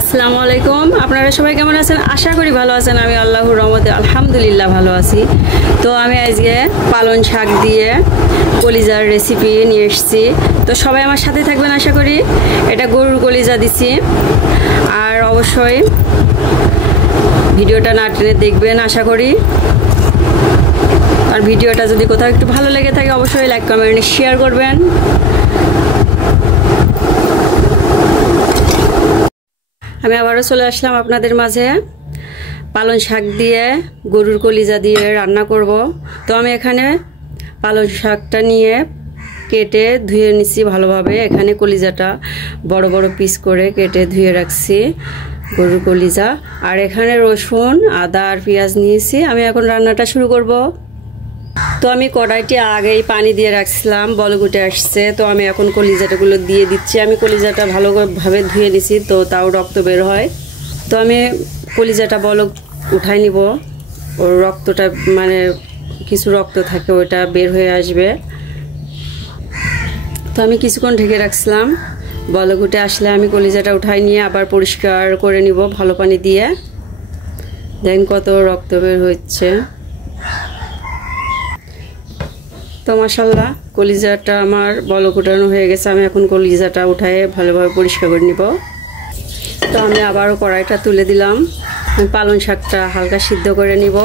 আসসালামু আলাইকুম। আপনারা সবাই কেমন আছেন? আশা করি ভালো আছেন। আমি আল্লাহর রহমতে আলহামদুলিল্লাহ ভালো আছি। তো আমি আজকে পালং শাক দিয়ে কলিজার রেসিপি নিয়ে এসেছি। তো সবাই আমার সাথে থাকবেন আশা করি। এটা গরুর কলিজা দিছি, আর অবশ্যই ভিডিওটা না টেনে দেখবেন আশা করি। আর ভিডিওটা যদি কোথাও একটু ভালো লেগে থাকে অবশ্যই লাইক কমেন্ট শেয়ার করবেন। আমি আবারও চলে আসলাম আপনাদের মাঝে পালং শাক দিয়ে গরুর কলিজা দিয়ে রান্না করব। তো আমি এখানে পালং শাকটা নিয়ে কেটে ধুয়ে নিচ্ছি ভালোভাবে। এখানে কলিজাটা বড় বড় পিস করে কেটে ধুয়ে রাখছি, গরুর কলিজা। আর এখানে রসুন, আদা আর পেঁয়াজ নিয়েছি। আমি এখন রান্নাটা শুরু করব। তো আমি কড়াইটি আগেই পানি দিয়ে রাখছিলাম, বলক উঠে আসছে। তো আমি এখন কলিজাটাগুলো দিয়ে দিচ্ছি। আমি কলিজাটা ভালোভাবে ধুয়ে নিছি, তো তাও রক্ত বের হয়। তো আমি কলিজাটা বলক উঠাই নিব। ওর রক্তটা মানে কিছু রক্ত থাকে, ওইটা বের হয়ে আসবে। তো আমি কিছুক্ষণ ঢেকে রাখছিলাম। বলক উঠে আসলে আমি কলিজাটা উঠাই নিয়ে আবার পরিষ্কার করে নিব ভালো পানি দিয়ে। দেখেন কত রক্ত বের হচ্ছে। তো মাশাআল্লাহ কলিজাটা আমার বলক উঠানো হয়ে গেছে। আমি এখন কলিজাটা উঠায় ভালোভাবে পরিষ্কার করে নিব। তো আমি আবারও কড়াইটা তুলে দিলাম। আমি পালং শাকটা হালকা সিদ্ধ করে নিব।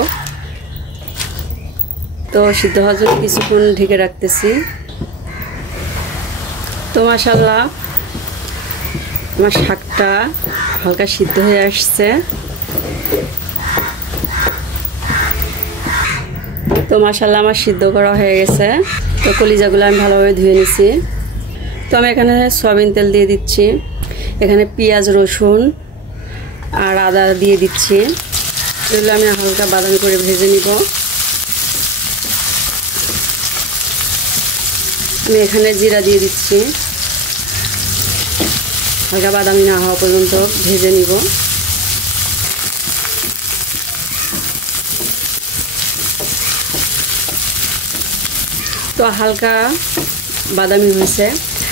তো সিদ্ধ হওয়ার জন্য কিছুক্ষণ ঢেকে রাখতেছি। তো মাশাআল্লাহ আমার শাকটা হালকা সিদ্ধ হয়ে আসছে। তো মাশাআল্লাহ আমার সিদ্ধ করা হয়ে গেছে। তো কলিজাগুলো আমি ভালোভাবে ধুয়ে নিছি। তো আমি এখানে সয়াবিন তেল দিয়ে দিচ্ছি। এখানে পেঁয়াজ, রসুন আর আদা দিয়ে দিচ্ছি। এগুলো আমি হালকা বাদামি করে ভেজে নিব। আমি এখানে জিরা দিয়ে দিচ্ছি। হালকা বাদামি না হওয়া পর্যন্ত ভেজে নিব। তো হালকা বাদামি হয়েছে।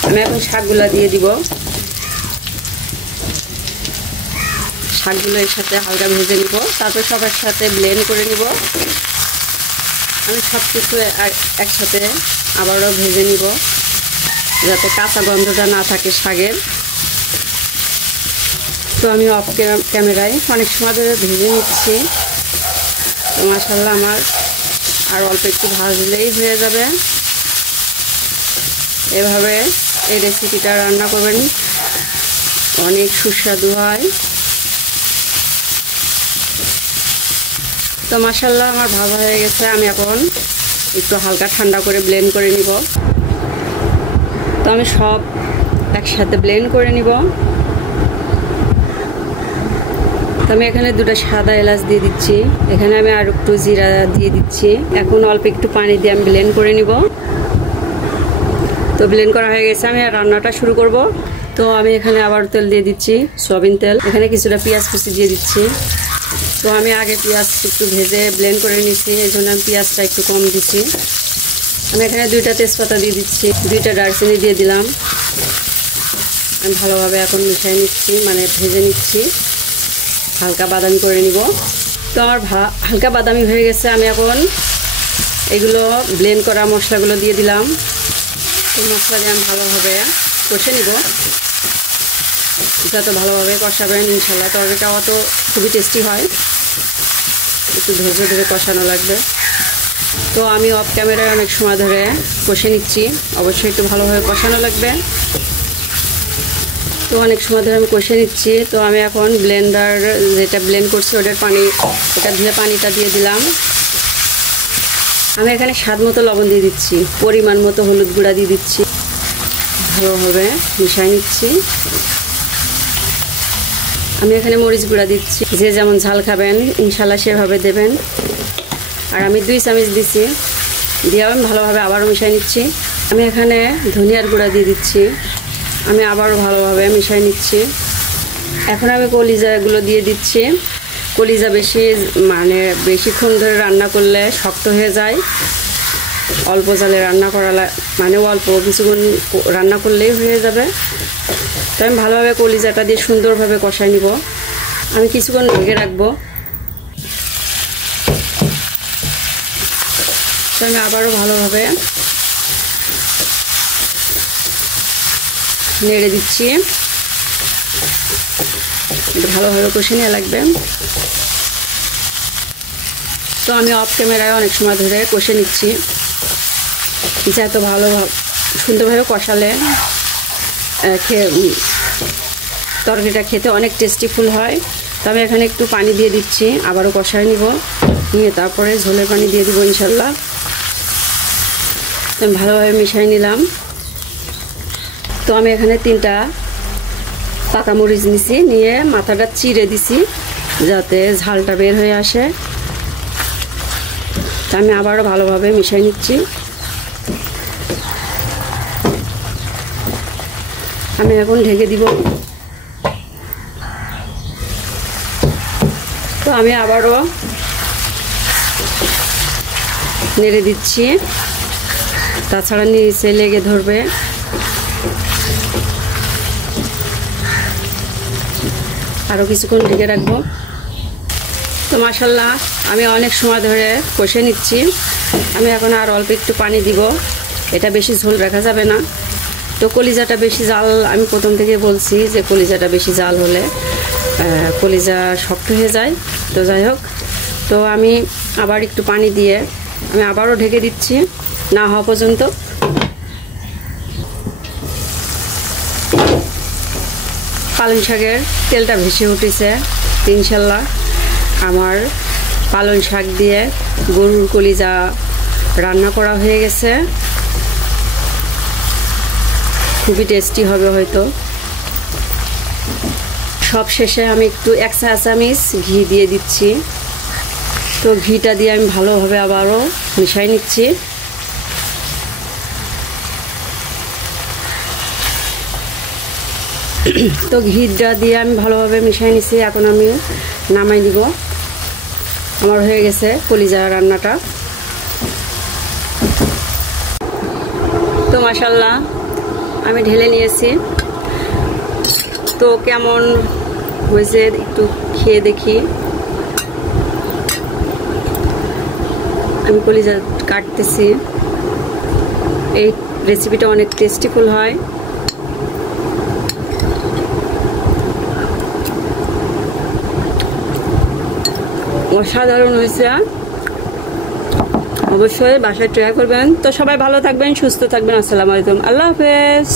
আমি এখন শাকগুলো দিয়ে দিব। শাকগুলো এর সাথে হালকা ভেজে নিব, তারপর সবার সাথে ব্লেন্ড করে নিব। আমি সব কিছু একসাথে আবারও ভেজে নিব, যাতে কাঁচা গন্ধটা না থাকে শাকের। তো আমি অফ ক্যামেরায় অনেক সময় ধরে ভেজে নিচ্ছি। তো মাশাআল্লাহ আমার আর অল্প একটু ভাজলেই হয়ে যাবে। এভাবে এই রেসিপিটা রান্না করবেন, অনেক সুস্বাদু হয়। তো মাশাআল্লাহ আমার ভাজা হয়ে গেছে। আমি এখন একটু হালকা ঠান্ডা করে ব্লেন্ড করে নিব। তো আমি সব একসাথে ব্লেন্ড করে নিব। তো আমি এখানে দুটো সাদা এলাচ দিয়ে দিচ্ছি। এখানে আমি আর একটু জিরা দিয়ে দিচ্ছি। এখন অল্প একটু পানি দিয়ে আমি ব্লেন্ড করে নিব। তো ব্লেন্ড করা হয়ে গেছে, আমি রান্নাটা শুরু করব। তো আমি এখানে আবার তেল দিয়ে দিচ্ছি, সয়াবিন তেল। এখানে কিছুটা পেঁয়াজ কুচি দিয়ে দিচ্ছি। তো আমি আগে পেঁয়াজ একটু ভেজে ব্লেন্ড করে নিচ্ছি, এই জন্য আমি পেঁয়াজটা একটু কম দিচ্ছি। আমি এখানে দুইটা তেজপাতা দিয়ে দিচ্ছি, দুইটা দারচিনি দিয়ে দিলাম। আমি ভালোভাবে এখন মিশিয়ে নিচ্ছি, মানে ভেজে নিচ্ছি, হালকা বাদামি করে নিব। তো আমার হালকা বাদামি হয়ে গেছে। আমি এখন এগুলো ব্লেন্ড করা মশলাগুলো দিয়ে দিলাম। তো মশলা দিয়ে আমি ভালোভাবে কষে নিব। যত ভালোভাবে কষাবেন ইনশাল্লাহ তরকারিটাও তো খুবই টেস্টি হয়। একটু ধৈর্য ধরে কষানো লাগবে। তো আমি অফ ক্যামেরায় অনেক সময় ধরে কষে নিচ্ছি, অবশ্যই একটু ভালোভাবে কষানো লাগবে। তো অনেক সময় ধরে আমি কষে নিচ্ছি। তো আমি এখন ব্লেন্ডার যেটা ব্লেন্ড করছি ওটার পানি, ওটা ধুয়ে পানিটা দিয়ে দিলাম। আমি এখানে স্বাদ মতো লবণ দিয়ে দিচ্ছি, পরিমাণ মতো হলুদ গুঁড়া দিয়ে দিচ্ছি। ভালোভাবে মিশিয়ে নিচ্ছি। আমি এখানে মরিচ গুঁড়া দিচ্ছি, যে যেমন ঝাল খাবেন ইনশাল্লাহ সেভাবে দেবেন। আর আমি 2 চামচ দিচ্ছি, দিয়ে আমি ভালোভাবে আবারও মিশিয়ে নিচ্ছি। আমি এখানে ধনিয়ার গুঁড়া দিয়ে দিচ্ছি। আমি আবারও ভালোভাবে মিশিয়ে নিচ্ছি। এখন আমি কলিজাগুলো দিয়ে দিচ্ছি। কলিজা বেশিক্ষণ ধরে রান্না করলে শক্ত হয়ে যায়। অল্প জালে রান্না করা মানে অল্প কিছুক্ষণ রান্না করলেই হয়ে যাবে। তো আমি ভালোভাবে কলিজাটা দিয়ে সুন্দরভাবে কষাই নিব। আমি কিছুক্ষণ ঢেকে রাখবো। তো আমি আবারও ভালোভাবে নেড়ে দিচ্ছি। ভালোভাবে কষে নেওয়া লাগবে। তো আমি অফ ক্যামেরায় অনেক সময় ধরে কষে নিচ্ছি, যাতে সুন্দরভাবে কষালে তরকারিটা খেতে অনেক টেস্টিফুল হয়। তো আমি এখানে একটু পানি দিয়ে দিচ্ছি, আবারও কষায় নিব, নিয়ে তারপরে ঝোলের পানি দিয়ে দিব ইনশাল্লাহ। তো আমি ভালোভাবে মিশিয়ে নিলাম। তো আমি এখানে 3টা পাকা মরিচ নিছি, নিয়ে মাথাটা চিড়ে দিছি যাতে ঝালটা বের হয়ে আসে। তো আমি আবারও ভালোভাবে মিশিয়ে নিচ্ছি। আমি এখন ঢেকে দিব। তো আমি আবারও নেড়ে দিচ্ছি, তাছাড়া নিচে লেগে ধরবে। আরও কিছুক্ষণ ঢেকে রাখবো। তো মাশাল্লাহ আমি অনেক সময় ধরে কষে নিচ্ছি। আমি এখন আর অল্প একটু পানি দিব, এটা বেশি ঝোল রাখা যাবে না। তো কলিজাটা বেশি জাল, আমি প্রথম থেকে বলছি যে কলিজাটা বেশি জাল হলে কলিজা শক্ত হয়ে যায়। তো যাই হোক, তো আমি আবার একটু পানি দিয়ে আমি আবারও ঢেকে দিচ্ছি না হওয়া পর্যন্ত। পালং শাকের তেলটা ভেসে উঠেছে। ইনশাল্লাহ আমার পালং শাক দিয়ে গরুর কলিজা রান্না করা হয়ে গেছে। খুবই টেস্টি হবে হয়তো। সব শেষে আমি একটু 1 চা চামচ ঘি দিয়ে দিচ্ছি। তো ঘিটা দিয়ে আমি ভালোভাবে আবারও মিশাই নিচ্ছি। তো ঘিটা দিয়ে আমি ভালোভাবে মিশাই নিচ্ছি। এখন আমি নামাই দিব। আমার হয়ে গেছে কলিজা রান্নাটা। তো মাশাল্লাহ আমি ঢেলে নিয়েছি। তো কেমন হয়েছে একটু খেয়ে দেখি। আমি কলিজা কাটতেছি। এই রেসিপিটা অনেক টেস্টিফুল হয়। অসাধারণ হয়েছে। অবশ্যই বাসায় ট্রাই করবেন। তো সবাই ভালো থাকবেন, সুস্থ থাকবেন। আসসালামু আলাইকুম, আল্লাহ হাফেজ।